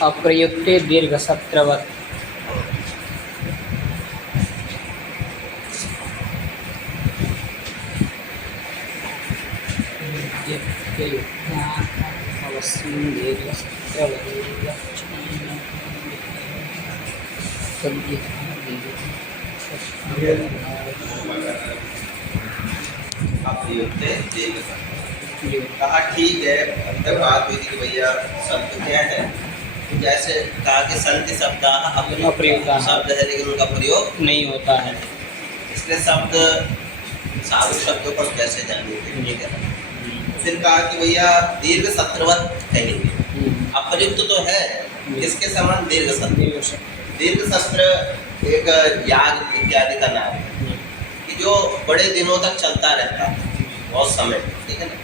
अप्रयुक्ते दीर्घसत्रवत् अवश्यं कहा ठीक है। अभी तक बात हुई थी कि भैया शब्द क्या है, जैसे कहा कि संति शब्द अप्रयुक्ता शब्द है लेकिन उनका प्रयोग नहीं होता है। इसलिए शब्द साधु शब्दों पर कैसे जानेंगे, ठीक है। फिर कहा कि भैया दीर्घ सत्रवत कहेंगे, अप्रयुक्त तो है किसके समान, दीर्घ सत्र। दीर्घ सत्र एक याग इत्यादि का नाम है कि जो बड़े दिनों तक चलता रहता है, बहुत समय, ठीक है ना।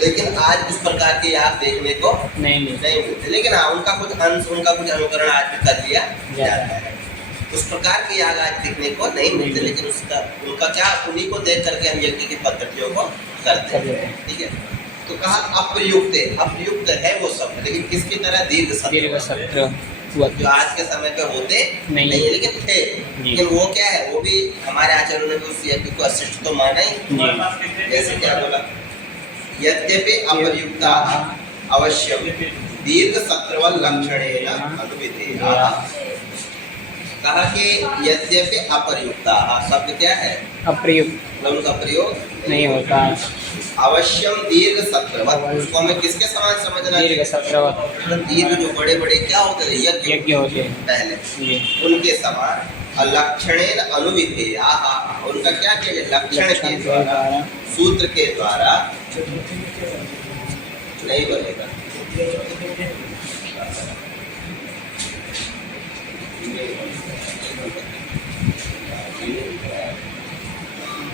लेकिन आज उस प्रकार के याग देखने को नहीं मिलते, लेकिन हाँ उनका कुछ अंश, उनका कुछ अनुकरण आज भी कर लिया जाता है। उस प्रकार के याग आज देखने को नहीं मिलते, लेकिन उसका उनका क्या, उन्हीं को देख करके हम यज्ञ की पद्धतियों को करते हैं, ठीक है। तो कहा अप्रयुक्त, अप्रयुक्त है वो सब, लेकिन किसकी तरह, दीर्घ सत्र जो आज के समय पे होते नहीं है, लेकिन थे। लेकिन वो क्या है, वो भी हमारे आचार्यों ने भी उस यज्ञ को अशिष्ट तो माना ही। जैसे क्या बोला, यद्यपि अप्रयुक्ता अवश्यम दीर्घ सत्रवल लक्षणेन अनुविधेया। कहा कि यद्यपि अप्रयुक्ता, शब्द क्या है, अप्रयुक्त, उनका प्रयोग नहीं होता। अवश्यम दीर्घ सत्रवत, उसको हमें किसके समान समझना, दीर्घ सत्रवत। दीर्घ जो बड़े बड़े क्या होते थे, यज्ञ होते हैं पहले, उनके समान। लक्षणेन अनुविधेया, उनका क्या किया, लक्षण के द्वारा, सूत्र के द्वारा नहीं बनेगा।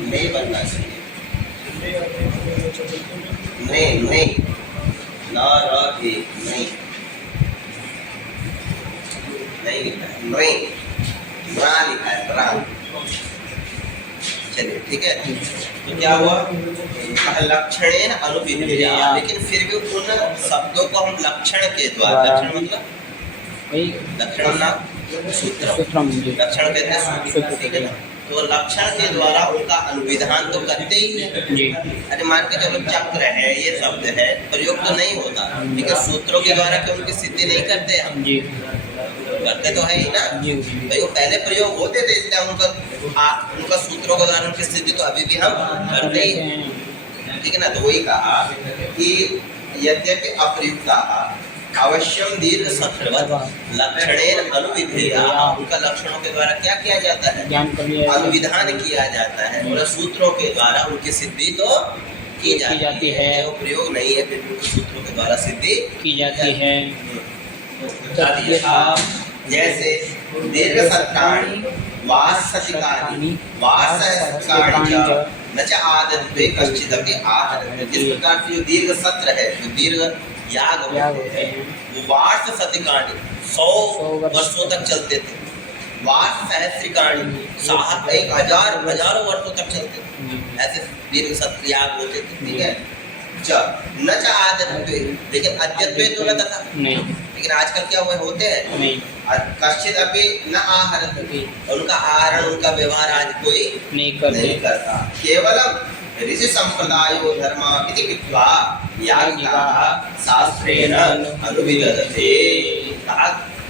नहीं बनना चाहिए, नहीं ना रहे, नहीं लिखा है। चलिए ठीक है। तो क्या हुआ, लक्षणेन अनुविधेया, लेकिन फिर भी उन शब्दों को हम लक्षण के द्वारा, लक्षण मतलब लक्षण नाम सूत्र, लक्षण कहते हैं सूत्र, ठीक है ना। तो लक्षण के द्वारा उनका अनुविधान तो करते ही है। अरे मान के चलो चक्र है, ये शब्द है, प्रयोग तो नहीं होता, लेकिन सूत्रों के द्वारा क्यों उनकी सिद्धि नहीं करते हम, करते तो है ही ना भाई। वो पहले प्रयोग होते थे, इसलिए उनका सूत्रों के द्वारा उनकी सिद्धि तो अभी भी हम करते ही हैं, ठीक है ना। तो वही कहा कि यद्यपि अप्रयुक्ता अवश्यम दीर्घ सत्रवत लक्षणेन अनुविधेया, उनका लक्षणों के द्वारा क्या किया जाता है, अनुविधान किया जाता है, और सूत्रों के द्वारा उनकी सिद्धि तो की जाती है। वो प्रयोग नहीं है, फिर उनके सूत्रों के द्वारा सिद्धि की जाती है। जैसे दीर्घ सत्राणि वाससिकानि वाससिकानि न च आदत्ते कश्चिदपि आहरते। जिस प्रकार से जो दीर्घ सत्र है, जो दीर्घ याग होते हैं, वो वार्ष शतिकानि 100 वर्षों तक चलते थे। वार्ष सहस्रिकानि 1000 हजारों वर्षों तक चलते थे, ऐसे दीर्घ सत्र याग होते थे, ठीक है। न च आदत्ते, लेकिन अद्यत्वे तो न तथा, लेकिन आजकल क्या हुए होते हैं, कश्चित अभी न आहरते, उनका आहरण, उनका व्यवहार आज कोई नहीं करता। केवलम ऋषि संप्रदायो धर्म इति कृत्वा यागिकाः शास्त्रेण अनुविदधते।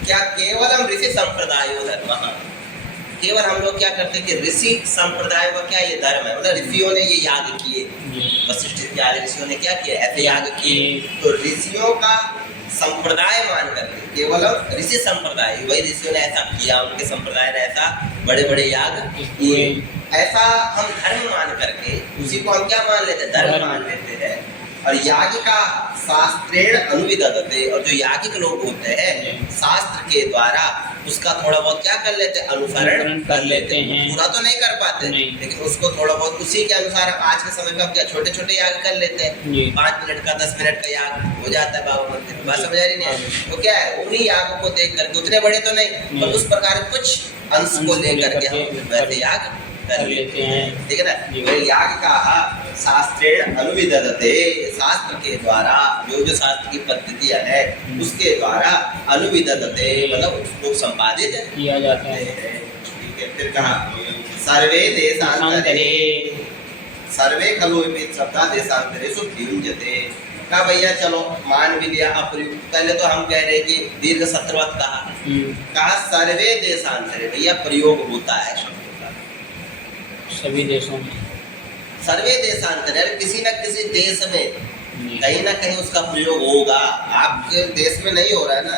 क्या केवलम ऋषि संप्रदायो धर्म, केवल हम लोग क्या करते हैं कि ऋषि संप्रदाय का क्या ये धर्म है, मतलब ऋषियों ने ये याग किए, वशिष्ठ इत्यादि ऋषियों ने क्या किया, ऐसे याग किए। तो ऋषियों का संप्रदाय मान करके, केवल ऋषि संप्रदाय, वही ऋषियों ने ऐसा किया, उनके संप्रदाय ने ऐसा बड़े बड़े याग किए, ऐसा हम धर्म मान करके उसी को हम क्या मान लेते हैं, धर्म मान लेते हैं। और यागिका शास्त्रेण अनुविदधते, और जो यागिक लोग होते हैं शास्त्र के द्वारा उसका थोड़ा बहुत क्या कर लेते हैं, अनुसरण कर लेते हैं। पूरा तो नहीं कर पाते, लेकिन उसको थोड़ा बहुत उसी के अनुसार आज के समय में हम क्या छोटे छोटे याग कर लेते हैं, 5 मिनट का 10 मिनट का याग हो जाता है बाबा मंदिर में, बात समझ आ रही नहीं। तो क्या है, उन्हीं यागों को देख करके, उतने बड़े तो नहीं पर उस प्रकार कुछ अंश को लेकर के हम वैसे याग कर लेते हैं, ठीक है ना। याग का शास्त्र शास्त्रेण अनुविदधते, शास्त्र के द्वारा जो जो शास्त्र की पद्धतियां है उसके द्वारा अनुविदधते मतलब उसको संपादित किया जाता है। ठीक है, फिर कहा सर्वे देशांतरे सर्वे खलु विविध शब्दा देशांतरेषु प्रयुज्यते। कहा भैया चलो मान भी लिया अप्रयुक्त, पहले तो हम कह रहे कि दीर्घ सत्रवत कहा सर्वे देशांतरे, भैया प्रयोग होता है शब्द का सभी देशों में, सर्वे देशांतरे, अरे किसी न किसी देश में जी। कहीं ना कहीं उसका प्रयोग होगा। आपके देश में नहीं हो रहा है जी। ना,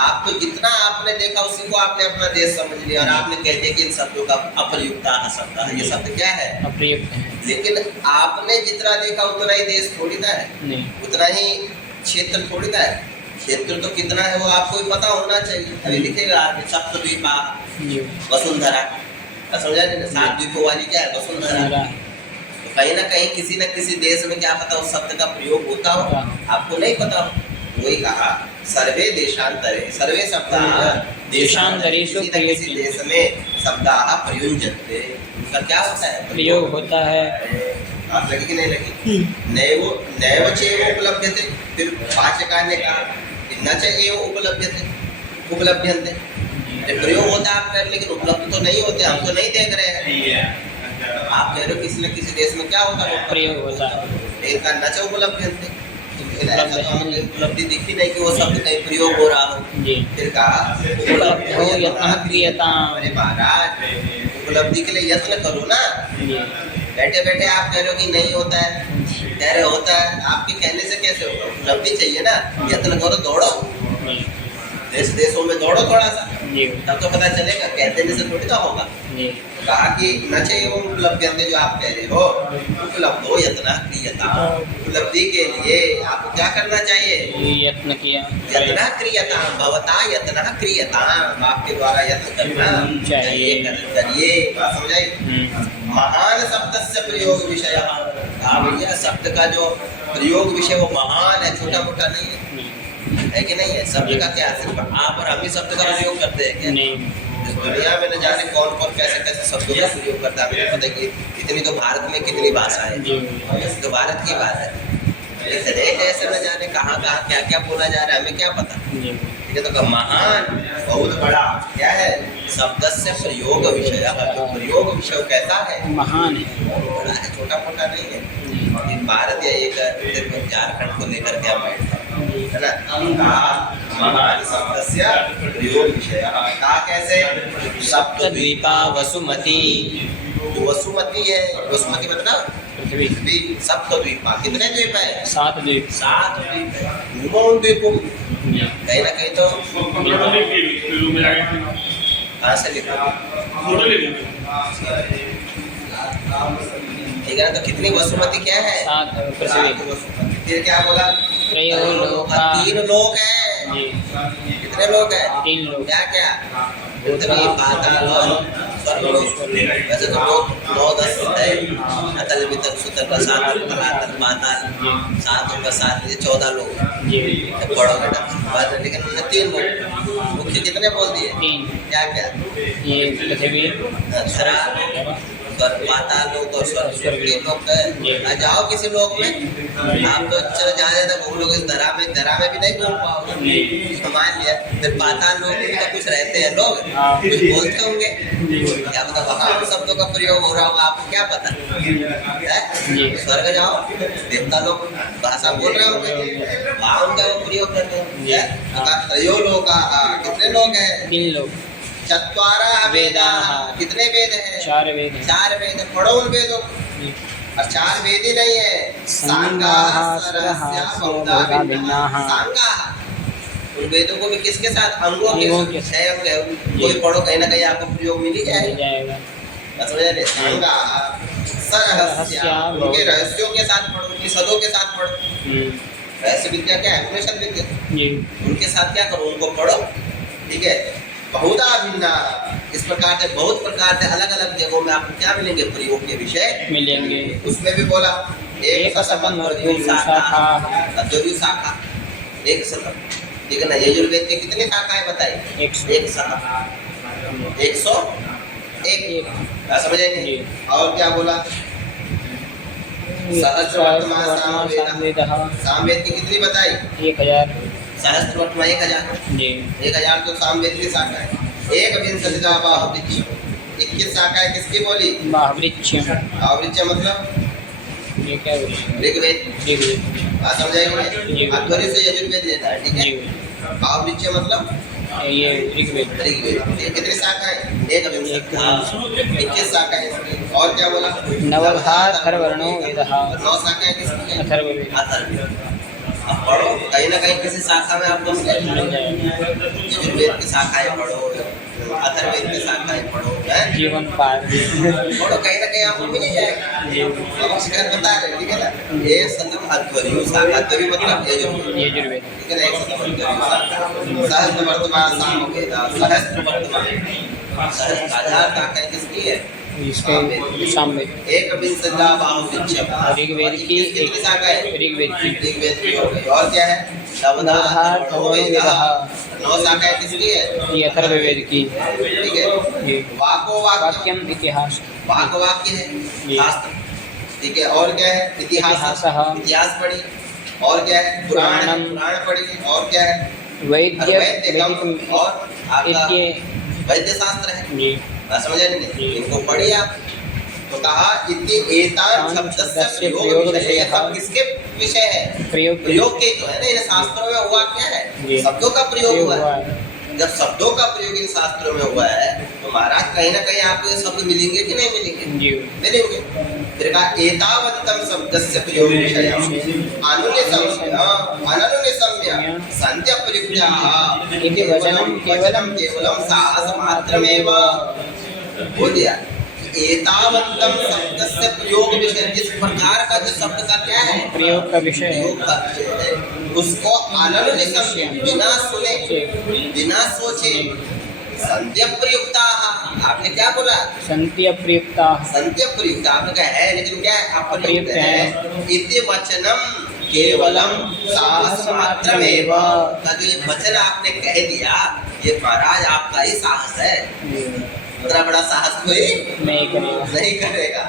आप तो जितना आपने देखा उसी को आपने अपना देश समझ लिया और आपने कह दिया कि इन शब्दों का अप्रयुक्ता शब्द है, ये शब्द क्या है अप्रयुक्त है। लेकिन आपने जितना देखा उतना ही देश थोड़ी ना है, नहीं, उतना ही क्षेत्र थोड़ी ना है। क्षेत्र तो कितना है वो आपको भी पता होना चाहिए। अभी लिखेगा आपने सप्तद्वीपा जी। वसुंधरा, समझा नहीं ना, 7 द्वीपों वाली क्या है वसुंधरा। हमारा तो कहीं ना कहीं किसी न किसी देश में क्या पता उस शब्द का प्रयोग होता हो, आपको नहीं पता हो। वही कहा सर्वे देशांतरे, सर्वे शब्दाः देशांतरेषु किसी न किसी देश में शब्दाः प्रयुज्यते, उनका क्या होता है प्रयोग होता है। आप लगी कि नहीं लगी? नैव चैव उपलभ्यते, फिर वाचकार ने कहा कि न च एव उपलभ्यन्ते, प्रयोग होता है आपका लेकिन उपलब्ध तो नहीं होते, हम तो नहीं देख रहे हैं। आप कह रहे हो किसी न किसी देश में क्या होता है प्रयोग होता है। लेकिन का न च उपलभ्यन्ते, लेकिन ऐसा तो हमें उपलब्धि दिखी नहीं कि वो शब्द कहीं प्रयोग हो रहा हो। जी। फिर कहा उपलब्ध हो यत्न क्रियता। अरे महाराज उपलब्धि के लिए यत्न करो ना। जी। बैठे बैठे आप कह रहे हो कि नहीं होता है, कह रहे होता है, आपके कहने से कैसे होगा? उपलब्धि चाहिए ना, यत्न करो, दौड़ो, जी। देशों में दौड़ो थोड़ा सा, जी। तब तो पता चलेगा, कहते से थोड़ी ना होगा। जी। कहा कि न च एवं उपलब्ध्यन्ते, जो आप कह रहे हो उपलब्धो यत्न क्रियता, उपलब्धि के लिए आपको क्या करना चाहिए? यत्न किया यत्न क्रियता भवता, यत्न क्रियता, आपके द्वारा यत्न करना चाहिए, करिए। बात समझाई? महान शब्द से प्रयोग विषय, भैया शब्द का जो प्रयोग विषय वो महान है, छोटा मोटा नहीं है कि नहीं है? शब्द का क्या, सिर्फ आप और हम ही शब्द का प्रयोग करते हैं क्या? नहीं। इस दुनिया में न जाने कौन कौन कैसे कैसे शब्दों का प्रयोग करता है। हमें पता है कि इतनी तो भारत में कितनी भाषा है, तो भारत की बात है, लेकिन एक ऐसे न जाने कहाँ कहाँ क्या क्या बोला जा रहा है, हमें क्या पता। ठीक है, तो महान बहुत बड़ा क्या है? शब्द से प्रयोग विषय, तो प्रयोग विषय कैसा है? महान है, बड़ा है, छोटा मोटा नहीं है। भारत या एक झारखंड को लेकर के हम बैठते है ना, महान शब्द से प्रयोग विषय। कहा कैसे? सप्तद्वीपा वसुमती, जो वसुमती है, वसुमती मतलब पृथ्वी, सप्तद्वीपा, कितने द्वीप है? 7 द्वीप। 7 द्वीप है, घूमो उन द्वीपों, कहीं ना कहीं तो कहाँ से लिखो, ठीक है ना। तो कितनी वसुमती क्या है? 7 पृथ्वी। फिर क्या बोला? 3 लोग हैं। कितने लोग हैं? 3 लोग। क्या क्या? पृथ्वी, पाताल और स्वर्गलोक। वैसे तो लोग 9-10 है, अतल वितल सुतल रसातल तलातल पाताल, 7 ऊपर 7 14 लोग पढ़ो बेटा। लेकिन 3 लोग मुख्य कितने बोल दिए? 3। क्या क्या? ये पृथ्वी, पाताल लोग और स्वर्ग लोग। जाओ किसी लोक में, आप तो चलो जाने तक घूम लोग, इस धरा में भी नहीं घूम पाओगे, मान लिया। फिर पाताल लोग में तो कुछ रहते हैं लोग, कुछ बोलते होंगे, क्या पता वहाँ उन शब्दों का प्रयोग हो रहा होगा, आपको क्या पता है? स्वर्ग जाओ, देवता लोग भाषा बोल रहे होंगे, वहाँ उनका प्रयोग करते हैं। त्रयो लोग, कितने लोग हैं? 3 लोग। चत्वारः वेदाः, कितने वेद हैं? 4 वेद। 4 वेद, पढ़ो उन वेदों को। और 4 वेद ही नहीं है, सांगाः सरहस्य बहुधा भिन्नाः। सांगाः, उन वेदों को भी किसके साथ? अंगों के 6 अंग है, कोई पढ़ो, कहीं ना कहीं आपको प्रयोग मिल ही जाएगा। समझे? सांगाः सरहस्य, उनके रहस्यों के साथ पढ़ो, उनकी सदों के साथ पढ़ो। रहस्य विद्या क्या है? उपनिषद विद्या, उनके साथ क्या करो? उनको पढ़ो। ठीक है, बहुधा भिन्ना, इस प्रकार से बहुत प्रकार से अलग अलग जगहों में आपको क्या मिलेंगे? प्रयोग के विषय मिलेंगे। उसमें भी बोला एक शतम शाखा, शाखा, एक शतम। ठीक है ना, यजुर्वेद के कितने शाखाएं बताई? 100। 101। समझेंगे? और क्या बोला? सहस्रवर्तमान सहस्रवर्तमान सामवेदः। सामवेद की कितनी बताई? 1000 सहस्रवर्तमान 1000। जी 1000 तो सामवेद की शाखा है। एक विंशतिधा बाहुवृक्ष, 21 शाखाएं किसकी बोली? बाहुवृक्ष बाहुवृक्ष मतलब ये क्या वृक्ष? ऋग्वेद। ऋग्वेद बात समझाएंगे? अध्वर्य से यजुर्वेद लेता है, ठीक है। जी बाहुवृक्ष मतलब ये ऋग्वेद ऋग्वेद। ये कितनी शाखाएं? एक विंशतिधा, 21 शाखाएं इसकी। और क्या बोला? नवधाथर्वणो वेदः। 9 शाखाएं किसकी हैं? अथर्ववेद अथर्ववेद। अब पढ़ो, कहीं ना कहीं किसी शाखा में आपको मिलेगा। मिल जाएगा। यजुर्वेद की शाखाएं पढ़ो, अथर्ववेद की शाखाएं पढ़ो, हैं? जीवन पार पढ़ो, कहीं ना कहीं आपको मिल ही जाएगा। जी अब शिखर बता रहे, ठीक है ना। ये सतम अध्वर्यु शाखा, अध्वर्यु मतलब यजुर्वेद, यजुर्वेद ठीक है ना। एक सतम अध्वर्यु शाखा। सहस्रवर्तमान सामवेद, सहस्रवर्तमान, सहस्र 1000 शाखाएं किसकी है? इसके सामने एक विंशतिधा बाहुवृक्ष। ऋग्वेद की कितनी शाखा है? ऋग्वेद की ऋग्वेद की हो गई। और क्या है? नवधाथर्वणो वेदः। 9 शाखाएं किसकी है? ये अथर्ववेद की ठीक है। जी वाको वाक्य, वाक्यम इतिहास वाक वाक्य है, जी। शास्त्र, ठीक है। और क्या है? इतिहास, इतिहासः। इतिहास पढ़ी। और क्या है? पुराण है, पुराणम। पुराण पढ़ी। और क्या है? वैद्य वैद्यकम। और आपका वैद्य शास्त्र है। जी समझे नहीं? जी। इनको पढ़िए आप। तो कहा इति एतान शब्दस्य प्रयोग विषय। ये सब किसके विषय है? प्रयोग प्रयोग के तो है ना। इन शास्त्रों में हुआ क्या है? जी। शब्दों का प्रयोग हुआ है। है जब शब्दों का प्रयोग इन शास्त्रों में हुआ है तो महाराज कहीं ना कहीं आपको ये शब्द मिलेंगे कि नहीं मिलेंगे? जी मिलेंगे। फिर कहा एतावन्तम शब्दस्य प्रयोग विषय अनुन्य सम्य, अननुन्य सम्य संध्या प्रयुक्ताः इति वचनं केवलं केवलम साहस मात्रमेव। बोल दिया एतावन्तम शब्दस्य प्रयोग विषय। जिस प्रकार का जो शब्द का क्या है? प्रयोग का विषय है प्रयोग का विषय है, उसको अननुन्य सम्य, बिना सुने, बिना सोचे, संध्या प्रयुक्ता। आपने क्या बोला? संति अप्रयुक्ता संध्या प्रयुक्त। आपने कहा है लेकिन क्या है? अप्रयुक्त अप्रयुक्त है। इति वचनम केवलम साहस मात्रमेव। का जो ये वचन आपने कह दिया, ये महाराज आपका ही साहस है। इतना बड़ा साहस कोई नहीं करेगा नहीं करेगा।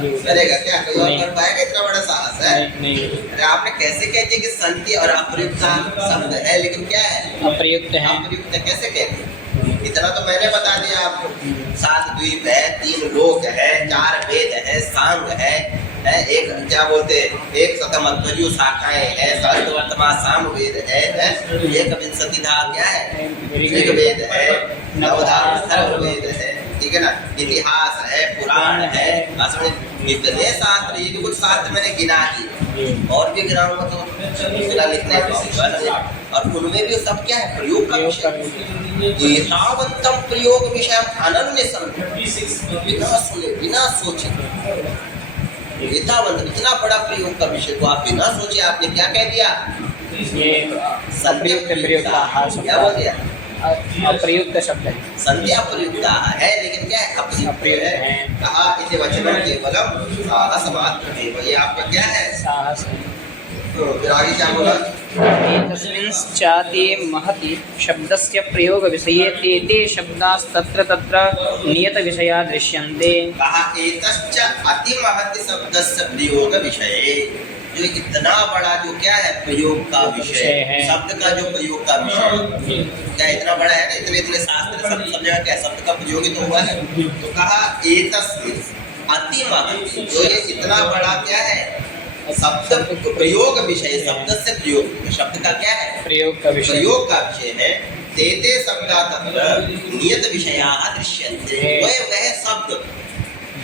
जी। करेगा क्या? कोई और नहीं। कर पाएगा? इतना बड़ा साहस है। नहीं अरे आपने कैसे कह दिया कि संति और अप्रयुक्त शब्द है लेकिन क्या है? अप्रयुक्त है अप्रयुक्त कैसे कहते हैं? इतना तो मैंने बता दिया आपको। 7 द्वीप है, 3 लोक है, 4 वेद है, सांग है, एक क्या बोलते हैं, एक शतम अध्वर्यु शाखाएं है, सहस्रवर्तमान सामवेद है, एक विंशतिधा क्या है? ऋग्वेद है, नवधा अथर्ववेद है, ठीक है ना। इतिहास है, पुराण है, इतने शास्त्र। ये जो कुछ शास्त्र मैंने गिना दिए, और भी गिनाऊंगा तो पूरा लिखने पाऊंगा। और उनमें भी सब क्या है? प्रयोग का विषय। एतावन्तम प्रयोग विषय अनन्य सम्य, बिना सुने, बिना सोचे। एतावंत, इतना बड़ा प्रयोग का विषय को आप बिना सोचे आपने क्या कह दिया? ये अप्रयुक्त प्रयुक्ता क्या बोल दिया? अप्रयुक्त शब्द है संध्या प्रयुक्ता है लेकिन क्या है? अप्रयुक्त है। कहा इसे वचनम केवलम साहस मात्रमेव। ये आपका क्या है? साहस है तो फिर आगे क्या बोला? एतस्मिंश्चाति महति शब्दस्य प्रयोगविषये ते ते शब्दास्तत्र तत्र नियतविषया दृश्यन्ते। कहा एतश्च अतिमहति शब्दस्य प्रयोग विषये। जो इतना बड़ा जो क्या है? प्रयोग का विषय है। शब्द का जो प्रयोग का विषय क्या इतना बड़ा है ना। इतने इतने शास्त्र सब जगह क्या शब्द का प्रयोग ही तो हुआ है। तो कहा एतस्मिन् अतिमहति, जो ये इतना बड़ा क्या है? शब्द प्रयोग विषय। शब्द से प्रयोग, शब्द का क्या है? प्रयोग का विषय। प्रयोग का विषय है। तेते शब्दा तत्र नियत विषयाः दृश्यन्ते। वह शब्द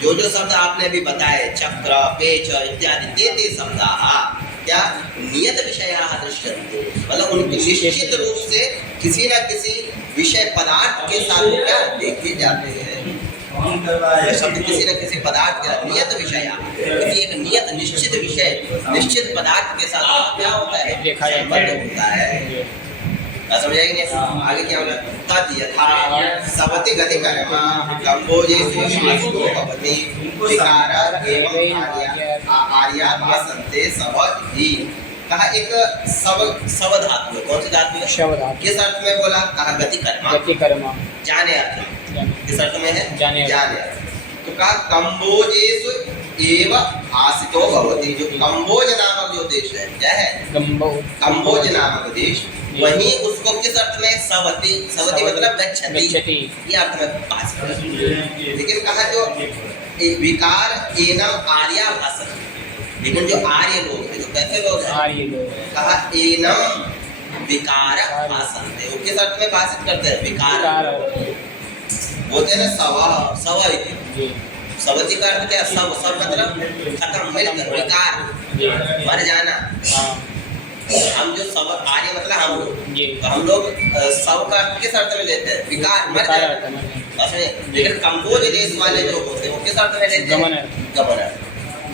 जो शब्द आपने अभी बताए, चक्र, पेच इत्यादि, तेते शब्दाः क्या? नियत विषयाः दृश्यन्ते। मतलब उनकी निश्चित रूप से किसी न किसी विषय पदार्थ के साथ क्या देखे जाते हैं। शब्द किसी न किसी पदार्थ का नियत विषय, किसी एक नियत निश्चित विषय, निश्चित पदार्थ के साथ क्या होता है? देखा जाता है। समझाएंगे नहीं? आगे क्या बोला? तद यथा सवति गति कर्म कंबोजेषु शास्त्रो भवति विकार एवं आर्या भासन्ते सव इति। कहा एक सव धातु है। कौन सी धातु है? शव धातु। किस अर्थ में बोला? कहा गति कर्म, गति कर्म, जाने अर्थ में। किस अर्थ में है? जाने तो कहा कंबोजेषु एव आसितो भवति। जो कंबोज नामक जो देश है, क्या है? कंबोज नामक देश, वहीं उसको किस अर्थ में? सवति। सवति मतलब गच्छति, ये अर्थ में पास कर। लेकिन कहा जो विकार एनम आर्या भाषा, लेकिन जो आर्य लोग हैं, जो कैसे लोग हैं? आर्य लोग। कहा एनम विकार भाषन्ते, वो किस अर्थ में भाषित करते हैं? विकार बोलते हैं ना, सवा सवति का अर्थ क्या? सब मतलब खत्म, मिलकर, विकार, मर जाना। हम जो सब आर्य मतलब हम लोग, तो हम लोग सब का किस अर्थ में लेते हैं? विकार, मर जाना। लेकिन कंबोज देश वाले जो होते हैं वो किस अर्थ में लेते हैं? गमन।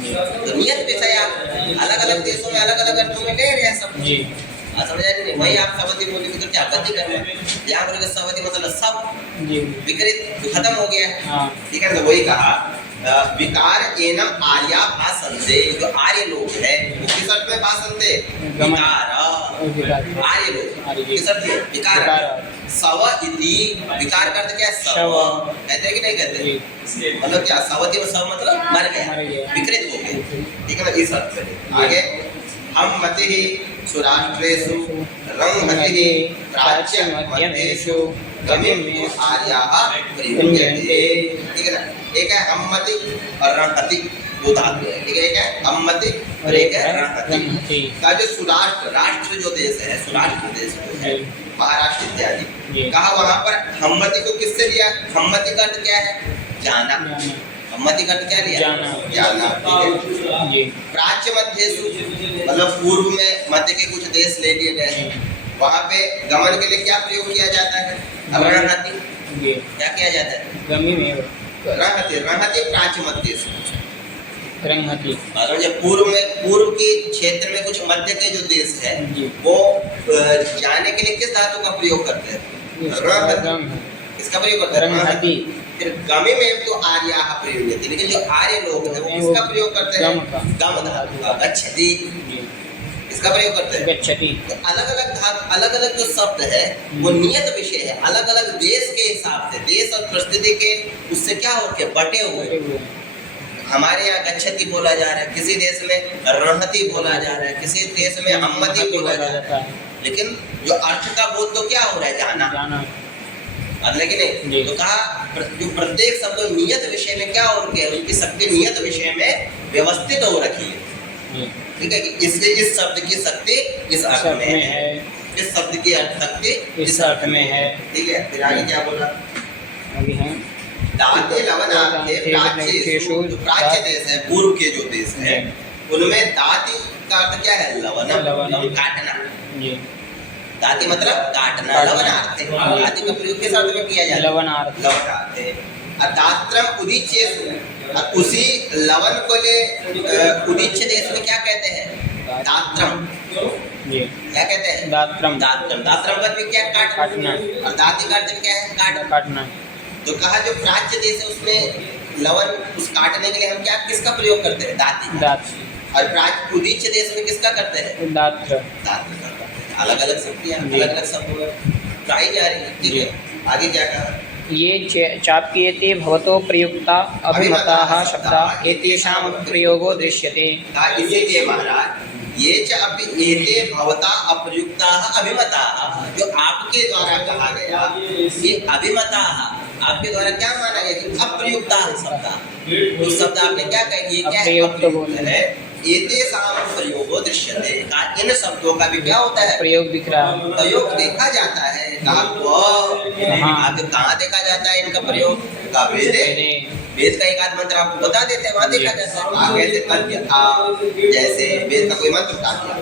तो नियत विषय आप अलग अलग देशों में अलग अलग अर्थों में ले रहे हैं सब। समझ आए नहीं? वही आप सवति बोलेंगे तो क्या गति कर रहे हैं? यहाँ बोलेंगे सवति मतलब सब विकृत, खत्म हो गया। ठीक है, तो वही कहा विकार एनम आर्या भाषन्ते, जो आर्य लोग हैं वो किस अर्थ में भाषन्ते? विकार। आर्य लोग किस अर्थ में? विकार। सव इति, विकार का अर्थ क्या है? शव। कहते हैं कि नहीं कहते? मतलब क्या? सवति में सव मतलब मर गया, विकृत हो गया। ठीक है ना, इस अर्थ में। आगे हम मति सुराष्ट्रेषु रंगमति प्राच्य मध्यदेषु गमिम्यो आर्याः प्रयुज्यते। ठीक है ना, एक है हममति और रणहति, दो धातु है। ठीक है, एक है हममति और एक है रणहति। का जो सुराष्ट्र, राष्ट्र जो देश है, सुराष्ट्र देश है, महाराष्ट्र इत्यादि, कहा वहां पर हममति को किससे लिया? हममति का अर्थ क्या है? जाना। सम्मति का क्या लिया? जाना। ठीक है। प्राच्य मध्येषु मतलब पूर्व में मध्य के कुछ देश ले लिए गए हैं, वहाँ पे गमन के लिए क्या प्रयोग किया जाता है? रणहति। क्या किया जाता है? गमी में रणहति। रणहति प्राच्य मध्येषु रणहति। मतलब पूर्व के क्षेत्र में कुछ मध्य के जो देश है वो जाने के लिए किस धातु का प्रयोग करते हैं? रणहति। किसका प्रयोग करते हैं? रणहति। फिर गमी में तो आर्याः प्रयुज्यते, लेकिन जो आर्य लोग हैं वो किसका प्रयोग करते हैं? गम धातु का। गच्छति किसका प्रयोग करते हैं? गच्छति। तो अलग अलग धातु, अलग अलग जो शब्द है वो नियत विषय है, अलग अलग देश के हिसाब से, देश और परिस्थिति के उससे क्या हो के बटे हुए। हमारे यहाँ गच्छति बोला जा रहा है, किसी देश में रणहति बोला जा रहा है, किसी देश में हममति बोला जा रहा है, लेकिन जो अर्थ का बोध तो क्या हो रहा है? जाना। लेकिन नहीं, तो कहा जो प्रत्येक शब्द नियत विषय में क्या हो रखी है? उनकी शक्ति नियत विषय में व्यवस्थित हो रखी है। ठीक है, कि इसके इस शब्द की शक्ति इस अर्थ में है, इस शब्द की शक्ति इस अर्थ में है। ठीक है, फिर आगे क्या बोला? आगे है दाते लवनार्थे प्राच्येषु, जो प्राच्य देश है, पूर्व के जो देश है, उनमें दाति का अर्थ क्या है? लवन, काटना। दाति मतलब काटना। लवनार्थे, दाति का प्रयोग किस अर्थ में किया जाता है? लवनार्थे। दात्रम उदीच्येषु, उसी लवन को ले उदीच्य देश में क्या कहते हैं? दात्रम। क्या कहते हैं? दात्रम। दात्रम का भी क्या? काटना। और दाति का अर्थ क्या है? काटना। तो कहा जो प्राच्य देश है उसमें लवन, उस काटने के लिए हम क्या, किसका प्रयोग करते हैं? दाति। और प्राच्य उदीच्य देश में किसका करते हैं? दात्र। अलग अलग शक्तियाँ, अलग अलग शब्द गाई जा रही है। ठीक है, आगे क्या कहा? ये चाप्येते भवतो प्रयुक्ता अभिमताः शब्दाः एतेषां प्रयोगो दृश्यते। इसीलिए महाराज ये च अपि एते भवता अप्रयुक्ताः अभिमताः, जो आपके द्वारा कहा गया, ये अभिमताः आपके द्वारा क्या माना गया कि अप्रयुक्ताः शब्द, उस शब्द आपने क्या कहा? ये क्या है? एतेषां प्रयोगो दृश्यते। इन शब्दों का भी क्या होता है? प्रयोग दिख रहा है, प्रयोग देखा जाता है। कहाँ देखा जाता है इनका प्रयोग? वेद का एक आध मंत्र आपको बता देते हैं, वहाँ देखा जाता है। आगे से कल था, जैसे वेद का कोई मंत्र बता दिया,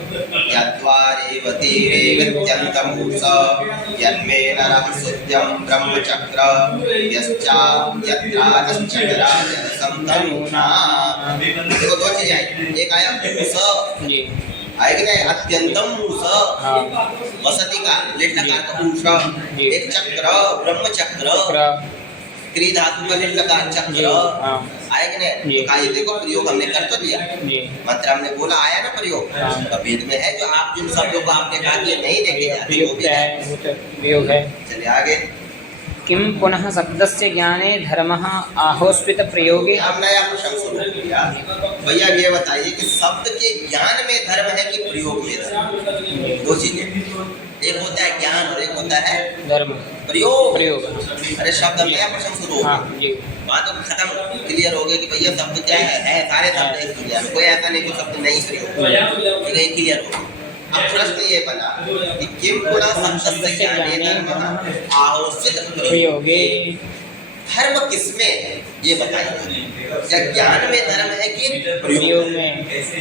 यद्वारेवतीरेवत्यन्तमूष यन्मे नरः सुत्यं ब्रह्मचक्र यश्चा यत्रादश्चक्राजसं तनूना। देखो दो चीजें आई, एक आया आएगी ना अत्यंतम वसति का लेट लकार का ऊषा, एक चक्र ब्रह्म चक्र क्री धातु का लेट लकार चक्र आएगी ना। ये देखो प्रयोग हमने कर तो दिया, मंत्र हमने बोला, आया ना प्रयोग। वेद में है जो आप जिन शब्दों को आपने कहा कि नहीं देखे जाते वो भी है, प्रयोग है। चलिए आगे किं पुनः शब्दस्य ज्ञाने धर्मः आहोस्वित प्रयोगे। अब नया प्रश्न शुरू हो गया। भैया ये बताइए कि शब्द के ज्ञान में धर्म है कि प्रयोग में धर्म? दो चीजें, एक होता है ज्ञान और एक होता है धर्म प्रयोग। प्रयोग। अरे शब्द नया प्रश्न शुरू हो हाँ गया। जी। बात तो खत्म, क्लियर हो गया कि भैया शब्द क्या है सारे शब्द एक क्लियर, कोई ऐसा नहीं कोई शब्द नहीं प्रयोग, ठीक है, क्लियर हो गया। अब प्रश्न ये बना कि किम पुनः शब्दस्य ज्ञाने धर्मः आहोस्वित प्रयोगे। धर्म किसमें है ये बताइए। क्या ज्ञान में धर्म है कि प्रयोग में?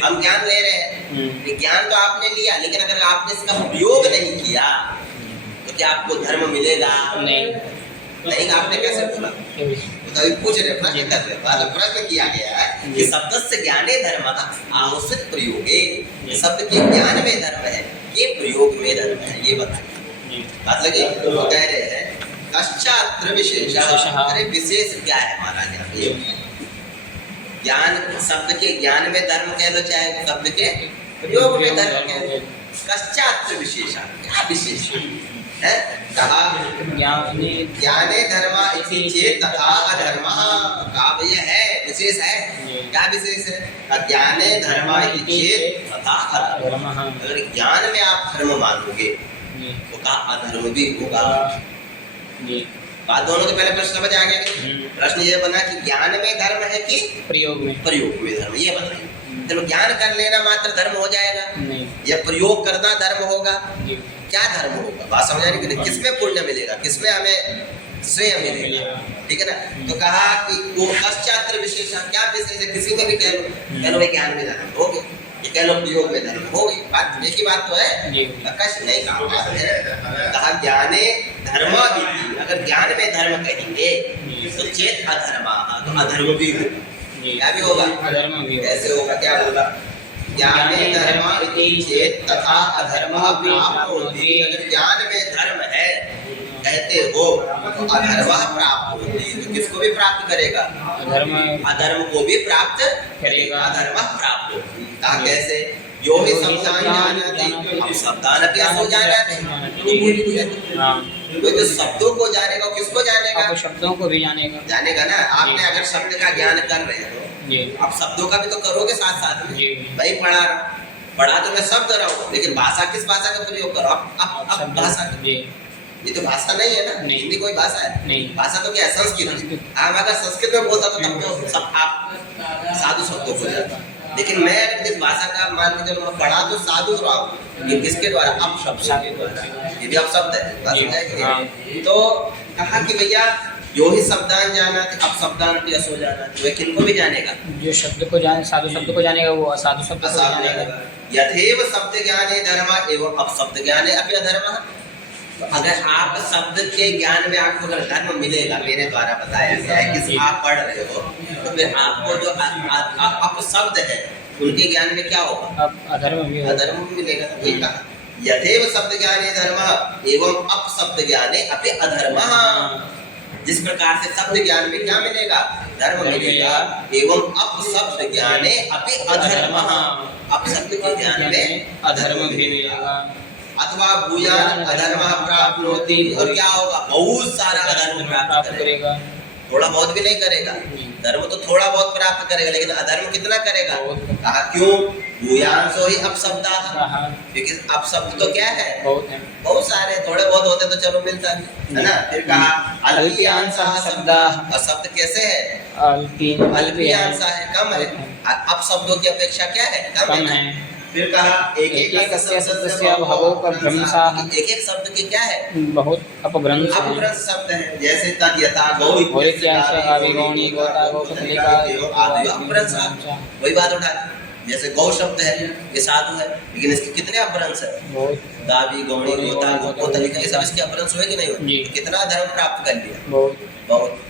हम ज्ञान ले रहे हैं, ज्ञान तो आपने लिया, लेकिन अगर आपने इसका प्रयोग नहीं किया तो क्या आपको धर्म मिलेगा? नहीं, आपने कैसे बोला? तो अभी पूछ रहे, प्रश्न कर रहे, प्रश्न किया गया है कि शब्दस्य ज्ञाने धर्मः आहोस्वित प्रयोगे। शब्द के ज्ञान में धर्म है, ये प्रयोग में धर्म है, ये बताइए। बात लगी? तो कह रहे हैं कश्चात्र विशेष। अरे विशेष क्या है महाराज? यहाँ ये ज्ञान, शब्द के ज्ञान में धर्म कह लो, चाहे शब्द के प्रयोग में धर्म कह लो। कश्चात्र विशेष, क्या विशेष है? कहा ज्ञाने धर्मा इति चेत तथा अधर्मः। कहा भैया है, विशेष है। क्या विशेष है? ज्ञाने धर्मा इति चेत तथा अधर्मः। अगर ज्ञान में आप धर्म मानोगे तो कहा अधर्म भी होगा। बात दोनों के पहले प्रश्न समझ आ गया कि प्रश्न ये बना कि ज्ञान में धर्म है कि प्रयोग में धर्म, ये बताइए। चलो ज्ञान कर लेना मात्र धर्म हो जाएगा नहीं, या प्रयोग करना धर्म होगा? क्या धर्म होगा? बात समझ आ रही है? किसमें पुण्य मिलेगा, किसमें हमें श्रेय मिलेगा, ठीक है ना? तो कहा कि वो कश्चात्र विशेष, क्या विशेष है? किसी में भी कह लो भाई ज्ञान में धर्म हो गया, ये कह लो प्रयोग में धर्म हो गई, बात एक ही बात तो है। कश नहीं कहा ज्ञाने धर्म, अगर ज्ञान में धर्म कहेंगे तो चेत अधर्मा, तो अधर्म भी होगा। क्या भी होगा? अधर्म भी। कैसे होगा? क्या बोला? ज्ञाने धर्म इति चेत तथा अधर्म प्राप्त होती। अगर ज्ञान में धर्म है कहते हो तो अधर्म प्राप्त होती, तो किसको भी प्राप्त करेगा? अधर्म को भी प्राप्त करेगा, अधर्म प्राप्त होती। कहा कैसे? जो भी शब्दान जानते, हम शब्दान अभ्यास हो जाना कोई तो शब्दों को जानेगा, किसको जानेगा? शब्दों को भी जानेगा ना। आपने अगर शब्द का ज्ञान कर रहे हो, आप शब्दों का भी तो करोगे साथ साथ में। भाई पढ़ा तो मैं शब्द रहा हूँ, लेकिन भाषा किस भाषा का प्रयोग करो? अब भाषा, ये तो भाषा नहीं है ना। हिंदी कोई भाषा है? नहीं। भाषा तो क्या है? संस्कृत। आप अगर संस्कृत में बोलता तो तब तो सब आप साधु शब्दों को जाता, लेकिन मैं अगर जिस भाषा का मान के चलो पढ़ा तो साधु रहा हूँ, लेकिन किसके द्वारा? अब शब्द के द्वारा। ये भी अब शब्द है। तो कहा कि भैया जो ही शब्दान जाना थे, अब शब्दान अभ्यास हो जाना, तो वे किनको भी जानेगा? जो शब्द को जाने, साधु शब्द को जानेगा, वो असाधु शब्द को जानेगा। यथेव शब्द ज्ञाने धर्म एवं अब शब्द ज्ञाने अपि अधर्म। तो अगर आप शब्द के ज्ञान में आपको अगर धर्म मिलेगा, मेरे द्वारा बताया गया है कि आप पढ़ रहे हो, तो फिर आपको जो अप शब्द है उनके ज्ञान में क्या होगा? अधर्म भी मिलेगा। वही कहा यथेव शब्द ज्ञाने धर्म एवं अप शब्द ज्ञाने अपि अधर्म। जिस प्रकार से शब्द ज्ञान में क्या मिलेगा? धर्म मिलेगा, एवं अप शब्द ज्ञाने अपि अधर्म। अप शब्द के ज्ञान में अधर्म भी मिलेगा। अथवा भूयान अधर्म प्राप्त होती, और क्या होगा? बहुत सारा अधर्म प्राप्त करेगा। थोड़ा बहुत भी नहीं करेगा, धर्म तो थोड़ा बहुत प्राप्त करेगा, लेकिन अधर्म कितना करेगा? कहा क्यों? भूयान सो ही अपशब्दा, क्योंकि अपशब्द तो क्या है? बहुत सारे, थोड़े बहुत होते तो चलो मिलता है ना। फिर कहा अल्पियांशः शब्दाः, और शब्द कैसे है? अल्पियांशः है, कम है। अपशब्दों की अपेक्षा क्या है? कम है। फिर कहा एक एक शब्द के क्या है? बहुत अपभ्रंश शब्द है। जैसे तद यथा गौ, वही बात उठा। जैसे गौ शब्द है, ये साधु है, लेकिन इसके कितने अपभ्रंश है? दावी, गौणी, गोता, गोता, ये सब इसके अपभ्रंश हुए कि नहीं हुए? कितना धर्म प्राप्त कर लिया? बहुत।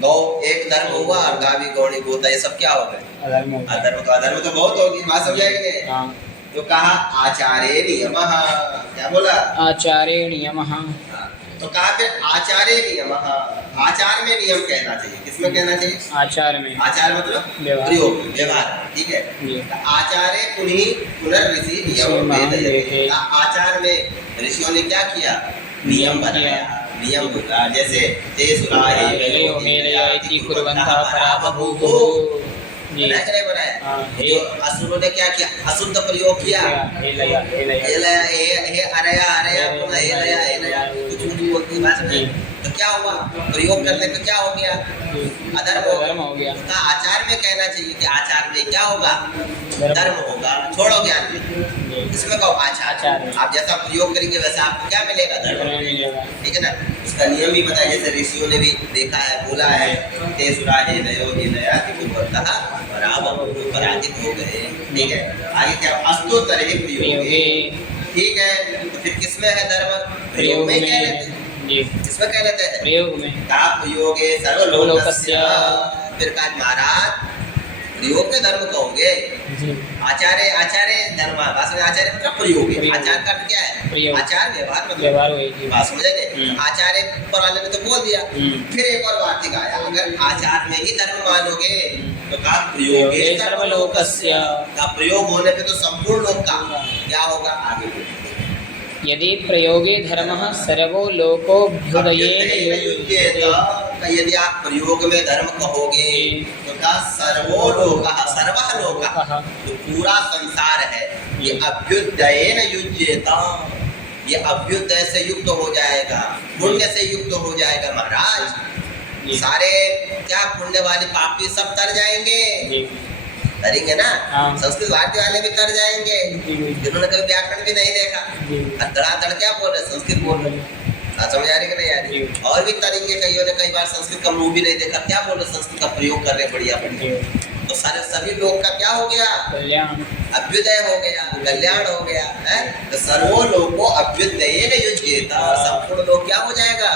गौ एक धर्म हुआ, और गावी, गौणी, गोता, ये सब क्या हो गए? अधर्म तो बहुत होगी। बात समझाएंगे? तो कहा आचार्य नियमः, क्या बोला? आचार्य नियमः। तो कहा फिर आचार्य नियमः, आचार में नियम कहना चाहिए। किसमें कहना चाहिए? आचार में। आचार मतलब प्रयोग, व्यवहार, ठीक है। आचार्य पुनर्ऋषि नियम वेदयति। आचार में ऋषियों ने क्या किया? नियम बनाया। नियम होगा। जैसे ते सुराहे हेलयो मेलयो इति कुर्वन्तः पराबभूवुः। जी बनाया कि नहीं बनाया? हाँ, जो असुरों ने क्या किया? अशुद्ध प्रयोग किया। हेलया हेलया हेलया, हे अरया अरया, पुनः हेलया हेलया, कुछ कुछ बोलती बात जी। नहीं। तो क्या हुआ? प्रयोग करने पे क्या हो गया? अधर्म धर्म हो गया। तो आचार में कहना चाहिए कि आचार में क्या होगा? धर्म होगा। छोड़ो ज्ञान में, इसमें कहो आचार। आप जैसा प्रयोग करेंगे वैसा आपको क्या मिलेगा? धर्म मिलेगा। ठीक है ना? उसका नियम भी बताया, जैसे ऋषियों ने भी देखा है, बोला है, ते सुराहे नयो ही नया पराजित हो गए। ठीक है, आगे क्या? अस्तोत्तर ही प्रयोगे। ठीक है, तो फिर किसमें है धर्म? प्रयोग में क्या लेते हैं? किसमें क्या लेते हैं? प्रयोग में। का प्रयोगे सर्वलोकस्य। फिर कहा महाराज प्रयोग में धर्म कहोगे? आचार्य आचार्य धर्म, भाषा में आचार्य मतलब प्रयोग है। आचार का अर्थ क्या है? प्रयोग। आचार व्यवहार मतलब व्यवहार होगी। बात समझेंगे? आचार्य ऊपर वाले ने तो बोल दिया। फिर एक और बात दिखाया, अगर आचार में ही धर्म मानोगे तो कहा प्रयोगे सर्वलोकस्य। का प्रयोग होने पे तो संपूर्ण लोक का क्या होगा? आगे यदि प्रयोगे धर्मः सर्वो लोकोभ्युदयेन युज्येत। यदि आप प्रयोग में धर्म कहोगे तो क्या? सर्वो लोकः, सर्वः लोकः, तो पूरा संसार है, ये अभ्युदयेन युज्येत। ये अभ्युदय से युक्त हो जाएगा, पुण्य से युक्त हो जाएगा। महाराज सारे क्या पुण्य वाले पापी सब तर जाएंगे, करेंगे ना? संस्कृत भारती वाले भी कर जाएंगे, जिन्होंने कभी व्याकरण भी नहीं देखा, धड़ाधड़ क्या बोल रहे? संस्कृत बोल रहे। समझ आ रही कि नहीं आ रही? और भी करेंगे, कईयों ने कई बार संस्कृत का मुंह भी नहीं देखा, क्या बोल रहे? संस्कृत का प्रयोग कर रहे बढ़िया बढ़िया। तो सारे सभी लोग का क्या हो गया? कल्याण, अभ्युदय हो गया, कल्याण हो गया है। तो सर्वो लोको अभ्युदयेन युज्येत। संपूर्ण लोग क्या हो जाएगा?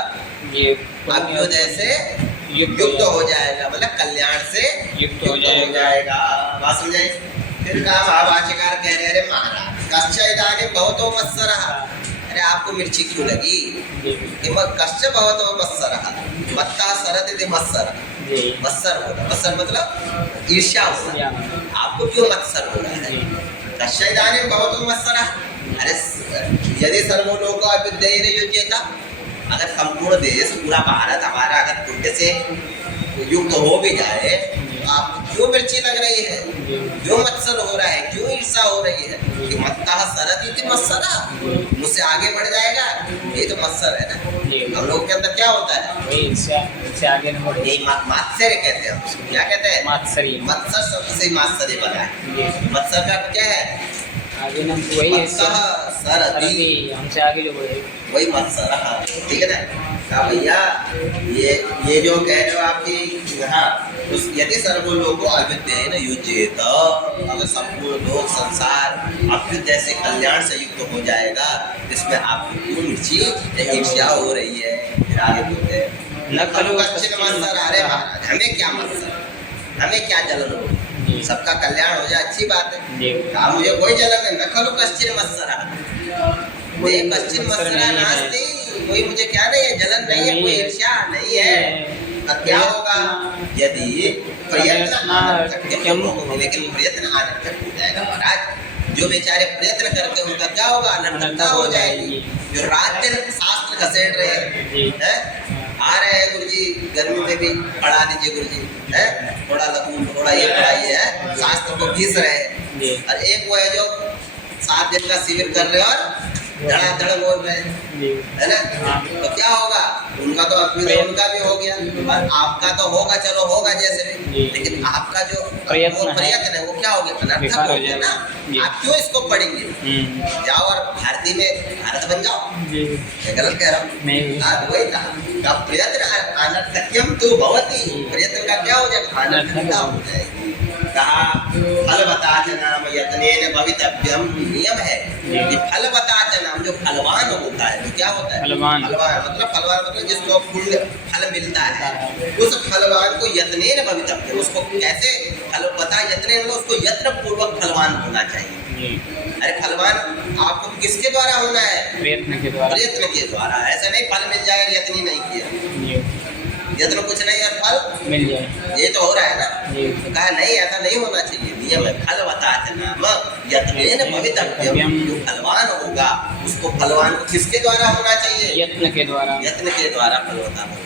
ये अभ्युदय से युक्त हो जाएगा, मतलब कल्याण से युक्त हो जाएगा। बात समझाई? फिर कहा महाभाष्यकार कह रहे, अरे महाराज कश्च इदानीं भवतो मत्सरः। अरे आपको मिर्ची क्यों लगी? कश्च भवतो मत्सरः, मत्ता सरत इति मत्सर। मत्सर होगा, मत्सर मतलब ईर्ष्या होगा। आपको क्यों मत्सर हो रहा है? कश्च इदानीं भवतो मत्सरः। अरे यदि सर्वो लोको अभ्युदयेन युज्येत, अगर संपूर्ण देश पूरा भारत हमारा अगर पुण्य से युक्त हो भी जाए तो आपको क्यों मिर्ची लग रही है? क्यों मत्सर हो रहा है? क्यों ईर्षा हो रही है? कि मत्तः सरति इति मत्सरः, मुझसे आगे बढ़ जाएगा, ये तो मत्सर है ना। हम लोग के अंदर क्या होता है? आगे यही मात्सर्य कहते हैं उसको। क्या कहते हैं? मात्सर्य। मत्सर शब्द से मात्सर्य बना है। मत्सर का क्या है? आगे ना वही सरति, हमसे आगे जो बढ़े वही मत्सर। ठीक है ना? कहा भैया ये जो कह रहे हो आपकी, हाँ, यदि सर्वो लोको अभ्युदयेन युज्येत, अगर संपूर्ण लोक संसार अभ्युदय से कल्याण से युक्त हो जाएगा, इसमें आपको क्यों मिर्ची ईर्ष्या हो रही है? फिर आगे बोलते हैं न खलु कश्चिन मत्सर। अरे महाराज हमें क्या मत्सर, हमें क्या जलन हो? सबका कल्याण हो जाए अच्छी बात है। कहा मुझे कोई जलन नहीं। न खलु कश्चिन मत्सरः, कश्चिन मत्सरः नास्ति। कोई मुझे क्या नहीं है, जलन नहीं है, कोई ईर्ष्या नहीं है। अब क्या होगा? यदि प्रयत्न अनर्थक्यम, लेकिन प्रयत्न अनर्थक हो जाएगा। महाराज जो बेचारे प्रयत्न करते हैं उनका क्या होगा? अनर्थकता हो जाएगी। जो रात दिन शास्त्र घसेड़ रहे हैं, आ रहे हैं गुरुजी, गर्मी में भी पढ़ा दीजिए गुरुजी, है थोड़ा लघु, थोड़ा ये पढ़ाइए, है शास्त्र को घिस रहे हैं। और एक वो है जो 7 दिन का शिविर कर रहे और धड़ाधड़ बोल रहे हैं, है ना? तो क्या होगा? उनका तो अभ्युदय उनका भी हो गया, और आपका तो होगा, चलो होगा जैसे भी, लेकिन आपका जो प्रयत्न है वो क्या हो गया? अनर्थक हो गया ना। आप क्यों इसको पढ़ेंगे? जाओ और भारती में भारत बन जाओ। गलत कह रहा हूँ? वही था, प्रयत्न अनर्थक्यम तो भवति। प्रयत्न का क्या हो जाएगा? अनर्थकता हो जाएगी। कहा फलवताच नाम यत्नेन भवितव्यम। नियम है कि फलवताच नाम, जो फलवान होता है, तो क्या होता है? फलवान मतलब जिसको पुण्य फल मिलता है, उस फलवान को यत्नेन भवितव्यम। उसको कैसे फलवता? यत्नेन, उसको यत्न पूर्वक फलवान होना चाहिए। अरे फलवान आपको किसके द्वारा होना है? प्रयत्न के द्वारा। प्रयत्न के द्वारा। ऐसा नहीं फल मिल जाएगा, यत्न नहीं किया, यत्न कुछ नहीं और फल मिल जाए, ये तो हो रहा है ना। तो कहा नहीं, ऐसा नहीं होना चाहिए। नियम है। फलवताच नाम यत्नेन भवितव्यम। जो फलवान होगा उसको फलवान को किसके द्वारा होना चाहिए? यत्न के द्वारा। यत्न के द्वारा फलवता होगा।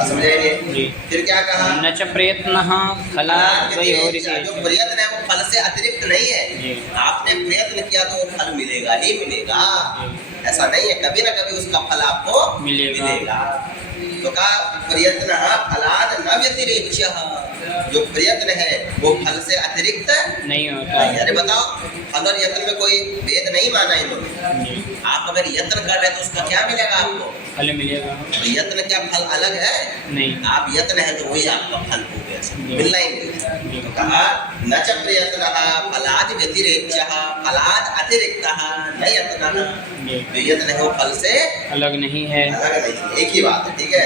समझेंगे? जी। फिर क्या कहा? न च प्रयत्नः फलाद्वयोरिति। जो प्रयत्न है वो फल से अतिरिक्त नहीं है। जी। आपने प्रयत्न किया तो वो फल मिलेगा ही मिलेगा, ऐसा नहीं है, कभी ना कभी उसका फल आपको मिलेगा। तो कहा प्रयत्न फलाद न व्यतिरेक्ष्यः। जो प्रयत्न है वो फल से अतिरिक्त नहीं होता है। अरे बताओ, फल और यत्न में कोई भेद नहीं माना इन्होंने। आप अगर यत्न कर रहे हैं तो उसका क्या मिलेगा आपको? फल मिलेगा। यत्न क्या फल अलग है? नहीं। आप यत्न है तो वही आपका फल हो गया, मिलना ही मिलना। तो कहा न च प्रयत्नः फलाद व्यतिरेक्ष्यः फलाद अतिरिक्तः न यत्नः। जो यत्न है वो फल से अलग नहीं है। अलग नहीं, एक ही बात है। ठीक है,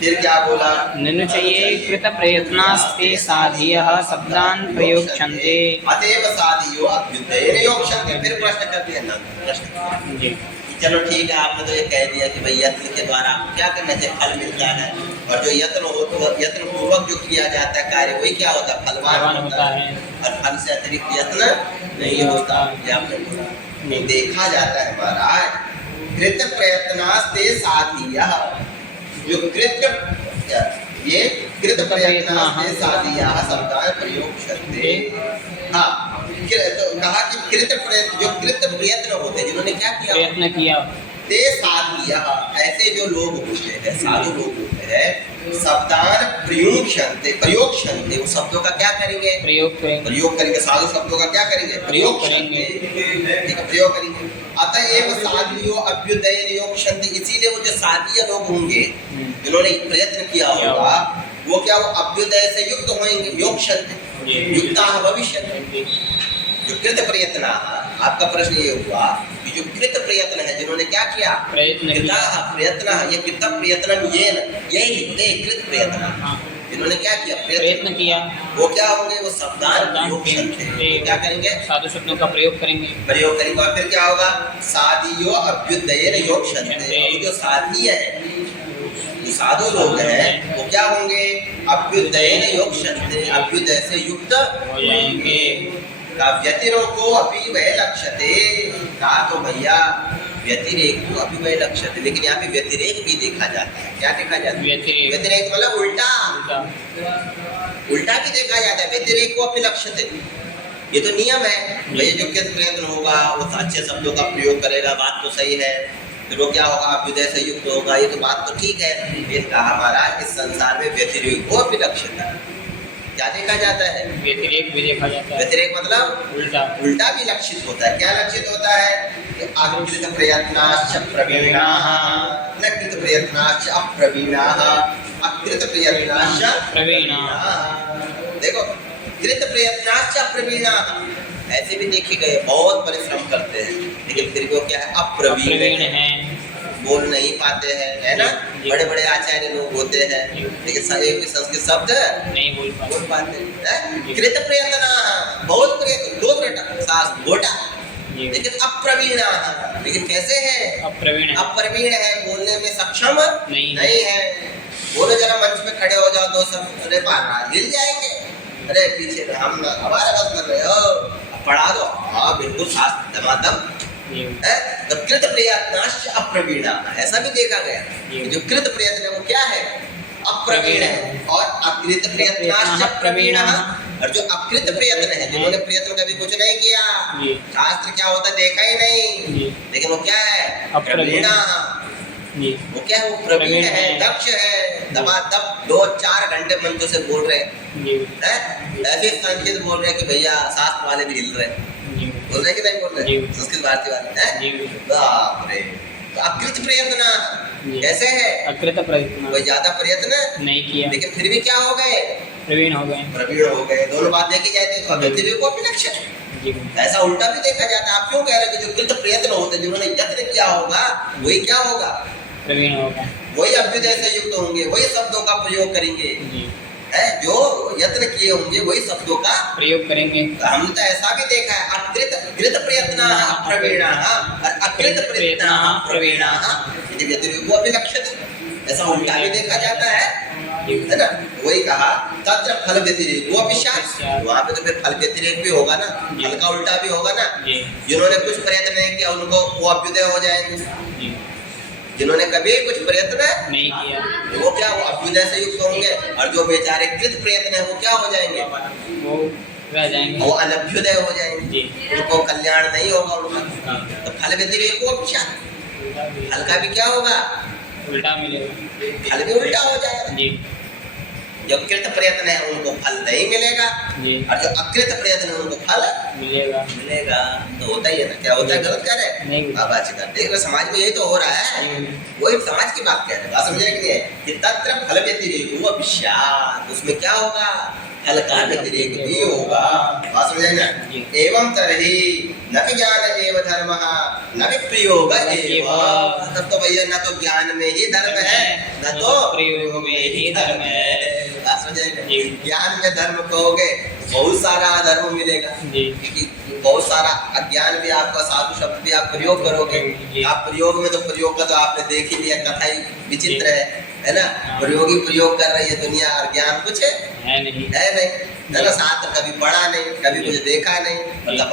फिर क्या बोला? ननु चये कृत प्रयत्नास्ते साधियः शब्दान् प्रयोक्ष्यन्ते। अतएव साधियो अभ्युदयेन योक्ष्यन्ते। फिर प्रश्न कर दिया ना, प्रश्न जी। चलो ठीक है, आपने तो ये कह दिया कि भाई यत्न के द्वारा क्या करना चाहिए? फल मिलता है। और जो यत्न हो तो यत्न पूर्वक जो किया जाता है कार्य वही क्या होता है? फलवान होता है। और फल से अतिरिक्त यत्न नहीं होता। ये आपने बोला। देखा जाता है महाराज, कृत प्रयत्नास्ते साधियः। जो ये कृत प्रयत्नास्ते साधियः शब्दान् प्रयोक्ष्यन्ते। हाँ, तो कहा कि कृत प्रयत्न, जो कृत प्रयत्न होते हैं, जिन्होंने क्या किया? प्रयत्न किया। ते साधियः, ऐसे जो लोग होते हैं, साधु लोग होते हैं, शब्दान प्रयोक्ष्यन्ते। प्रयोक्ष्यन्ते, वो शब्दों का क्या करेंगे? प्रयोग करेंगे। प्रयोग करेंगे। साधु शब्दों का क्या करेंगे? प्रयोग करेंगे। ठीक है, प्रयोग करेंगे। अतएव साधियो अभ्युदयेन योक्ष्यन्ते। इसीलिए वो जो साधीय लोग होंगे जिन्होंने प्रयत्न किया होगा, वो क्या, वो अभ्युदय से युक्त होंगे। योक्ष्यन्ते युक्ताः भविष्यन्ति। जो कृत प्रयत्न, आपका प्रश्न ये हुआ कि जो कृत प्रयत्न है, जिन्होंने क्या किया? प्रयत्न। ये कृत प्रयत्न यही कृत प्रयत्न, जिन्होंने क्या किया? प्रयत्न किया। वो क्या होंगे? वो शब्दान प्रयोक्ष्यन्ते। क्या करेंगे? साधु शब्दों का प्रयोग करेंगे। प्रयोग करेंगे। और फिर क्या होगा? साधियो अभ्युदयेन योक्ष्यन्ते। जो साधीय है, जो साधु लोग हैं, वो क्या होंगे? अभ्युदयेन योक्ष्यन्ते। अभ्युदय से युक्त हो जाएंगे। व्यतिरेको अपि वै लक्ष्यते। कहा तो भैया व्यतिरेको अपि वै लक्ष्यते, लेकिन यहाँ पे व्यतिरेक भी देखा जाता है। क्या देखा जाता है? व्यतिरेक मतलब उल्टा भी देखा जाता है। व्यतिरेको अपि लक्ष्यते, ये तो नियम है। भैया जो कृत प्रयत्न होगा वो अच्छे शब्दों का प्रयोग करेगा, बात तो सही है। फिर वो क्या होगा? अभ्युदय से युक्त होगा, ये तो बात तो ठीक है। फिर कहा महाराज इस संसार में व्यतिरेको अपि लक्ष्यते, क्या देखा जाता है? व्यतिरेक भी देखा जाता है। व्यतिरेक मतलब उल्टा भी लक्षित होता है। क्या लक्षित होता है? अकृत प्रयत्नाश्च प्रवीणाः न कृत प्रयत्नाश्च अप्रवीणाः अकृत प्रयत्नाश्च प्रवीणाः। देखो, कृत प्रयत्नाश्च अप्रवीणाः ऐसे भी देखे गए, बहुत परिश्रम करते हैं लेकिन फिर वो क्या है? अप्रवीण है, बोल नहीं पाते हैं, है ना? बड़े बड़े आचार्य लोग होते हैं लेकिन एक भी संस्कृत शब्द नहीं बोल पाते हैं। कृत प्रयत्न, बहुत प्रयत्न, दो गोटा, लेकिन अप्रवीण। लेकिन कैसे है? अप्रवीण है, बोलने में सक्षम नहीं है। बोलो जरा मंच पे खड़े हो जाओ, दो सब, अरे महाराज हिल जाएंगे। अरे पीछे हम हमारे बस कर रहे हो, पढ़ा दो। हाँ बिल्कुल, शास्त्र दमादम। कृत प्रयत्नाश्च अप्रवीणा, ऐसा भी देखा गया। जो कृत प्रयत्न है वो क्या है? अप्रवीण है। और अकृत प्रयत्नाश्च प्रवीणः, और जो अकृत प्रयत्न है, जिन्होंने प्रयत्न कभी कुछ नहीं किया, शास्त्र क्या होता देखा ही नहीं, लेकिन वो क्या है? अप्रवीणः। वो क्या है? वो प्रवीण है, दक्ष है, दबादब 2-4 घंटे मंचों से बोल रहे हैं। ऐसे संकेत बोल रहे हैं कि भैया शास्त्र वाले भी हिल रहे हैं। बोल रहे कि नहीं बोल रहे? संस्कृत भारती वाले हैं। बाप रे। तो अकृत प्रयत्न कैसे है? अकृत प्रयत्न, कोई ज्यादा प्रयत्न नहीं किया लेकिन फिर भी क्या हो गए? प्रवीण हो गए। दोनों बात देखी जाए तो व्यतिरेको अपि लक्ष्यते। ऐसा उल्टा भी देखा जाता है। आप क्यों कह रहे हैं कि जो कृत प्रयत्न होते हैं, जिन्होंने यत्न किया होगा, वही क्या होगा? प्रवीण होगा। वही अभ्युदय से युक्त होंगे, वही शब्दों का प्रयोग करेंगे। है जो यत्न किए होंगे वही शब्दों का प्रयोग करेंगे। हमने तो ऐसा भी देखा है, कृत प्रयत्नाः अप्रवीणाः और अकृत प्रयत्नाः प्रवीणाः। व्यतिरेको अपि लक्ष्यते, ऐसा उल्टा भी देखा जाता है। है ना। वही कहा तत्र फल व्यतिरेक वो अविश्वास, वहाँ पे तो फिर फल व्यतिरेक भी होगा ना, फल का उल्टा भी होगा ना। जिन्होंने कुछ प्रयत्न नहीं किया उनको वो अभ्युदय हो जाएंगे, जिन्होंने कभी कुछ प्रयत्न नहीं किया वो क्या वो अभ्युदय से युक्त होंगे, और जो बेचारे कृत प्रयत्न है वो क्या हो जाएंगे, वो रह जाएंगे, वो अनभ्युदय हो जाएंगे, उनको कल्याण नहीं होगा उनका। तो फल व्यतिरेक वो अविश्वास, फल का भी क्या होगा, उल्टा मिलेगा, फल भी उल्टा हो जाएगा। जी जो कृत प्रयत्न है उनको फल नहीं मिलेगा, जी, और जो अकृत प्रयत्न है उनको फल मिलेगा मिलेगा। तो होता ही है ना, क्या होता है, गलत कह रहे हैं नहीं। बाबा जी का देख रहे समाज में यही तो हो रहा है, वही समाज की बात कह रहे हैं, बात समझे कि नहीं, कि तत्र फल व्यतिरेक वो विषाद, उसमें क्या होगा, फल का व्यतिरेक भी होगा, बात समझे ना। एवं तरही न कि ज्ञान एव धर्म न कि प्रयोग एव, तब तो भैया न तो ज्ञान में ही धर्म है न तो प्रयोग में ही धर्म है। बात समझे ना? ज्ञान में धर्म कहोगे बहुत सारा अधर्म मिलेगा, क्योंकि बहुत सारा अज्ञान भी आपका, साधु शब्द भी आप प्रयोग करोगे, आप प्रयोग में तो प्रयोग का तो आपने देख ही लिया, कथा ही विचित्र है ना। प्रयोग ही प्रयोग कर रही है दुनिया, और ज्ञान कुछ है नहीं, है ना। शास्त्र कभी पढ़ा नहीं, कभी कुछ देखा नहीं, तब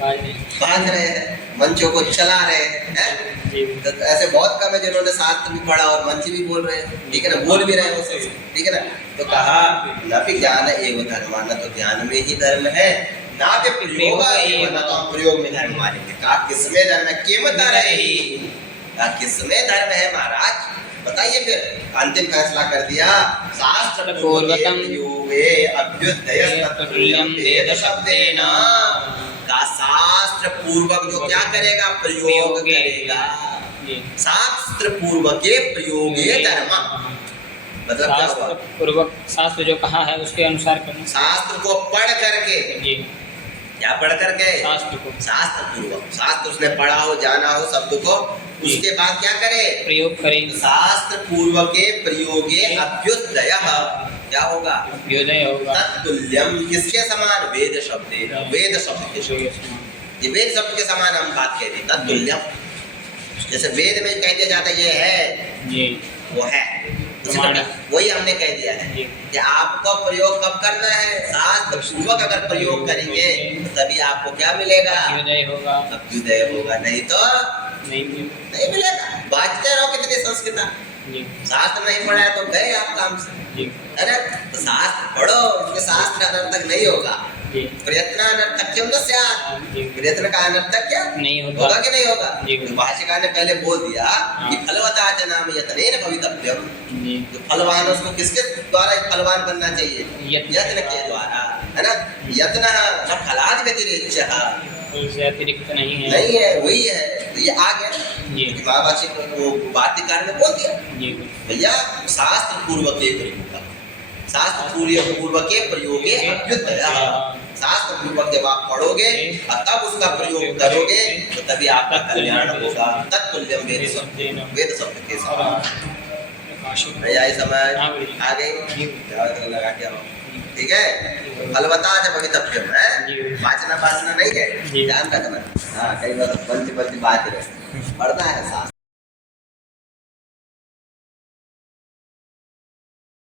बांध रहे हैं, मंचों को चला रहे हैं। तो ऐसे बहुत कम है जिन्होंने शास्त्र भी पढ़ा और मंच भी बोल रहे हैं, ठीक है ना, बोल भी रहे हैं, ठीक है ना। तो कहा न भी ज्ञान एवं धर्म, न तो ज्ञान में ही धर्म है, ना भी प्रयोग एवं, न तो हम प्रयोग में धर्म मानेंगे। कहा किसमें धर्म है, कीमत रही, कहा किसमें धर्म है महाराज, बताइए। फिर अंतिम फैसला कर दिया, शास्त्र पूर्वकम योगे अभ्युदय तुल्यम वेद शब्देन, का शास्त्र पूर्वक जो क्या करेगा, प्रयोग करेगा, शास्त्र पूर्वक के प्रयोगे धर्म, मतलब क्या हुआ, पूर्वक शास्त्र जो कहा है उसके अनुसार करना, शास्त्र को पढ़ करके, क्या पढ़ करके, शास्त्र को, शास्त्र पूर्वक, शास्त्र उसने पढ़ा हो, जाना हो शब्द को, उसके बाद क्या करे, प्रयोग करे, शास्त्र पूर्वक के प्रयोगे अभ्युदय, क्या होगा, अभ्युदय होगा, तत्तुल्यम किसके समान, वेद शब्द, वेद शब्द के समान, ये वेद शब्द के समान हम बात कह रहे हैं, तत्तुल्यम, जैसे वेद में कह दिया जाता है ये है, वो है, वही हमने कह दिया है कि आपको प्रयोग कब करना है, शास्त्र पूर्वक अगर प्रयोग करेंगे तो तभी आपको क्या मिलेगा, अभ्युदय होगा, अभ्युदय होगा, नहीं तो नहीं मिलेगा। बाजते रहो कितनी संस्कृत, शास्त्र नहीं पढ़ा है तो गए आप काम से, है ना। तो शास्त्र पढ़ो, उसके शास्त्र अनर्थक नहीं होगा, प्रयत्न अनर्थक्यम न स्यात्, प्रयत्न का अनर्थक क्या नहीं होगा कि नहीं होगा। तो भाष्यकार ने पहले बोल दिया कि फलवता च नाम यत्नेन भवितव्यम, जो फलवान है उसको किसके द्वारा फलवान बनना चाहिए, यत्न के द्वारा, है ना। यत्न न फलाद व्यतिरेक्ष्यः, अतिरिक्त नहीं है, वही है। तो ये आ गया महाभाष्य को वार्तिकार ने बोल दिया, भैया शास्त्र पूर्वक के प्रयोग, शास्त्र पूर्वक के प्रयोगे अभ्युदय, शास्त्र पूर्वक जब आप पढ़ोगे और तब उसका प्रयोग करोगे तो तभी आपका कल्याण होगा। तत्तुल्यम वेद शब्द के समान, यही समय आ गई, लगा के आओ, ठीक है। फलवता जब भवितव्यम है, वाचना नहीं है, ध्यान रखना। हाँ, कई बार बनती बात रहे, पढ़ना है शास्त्र।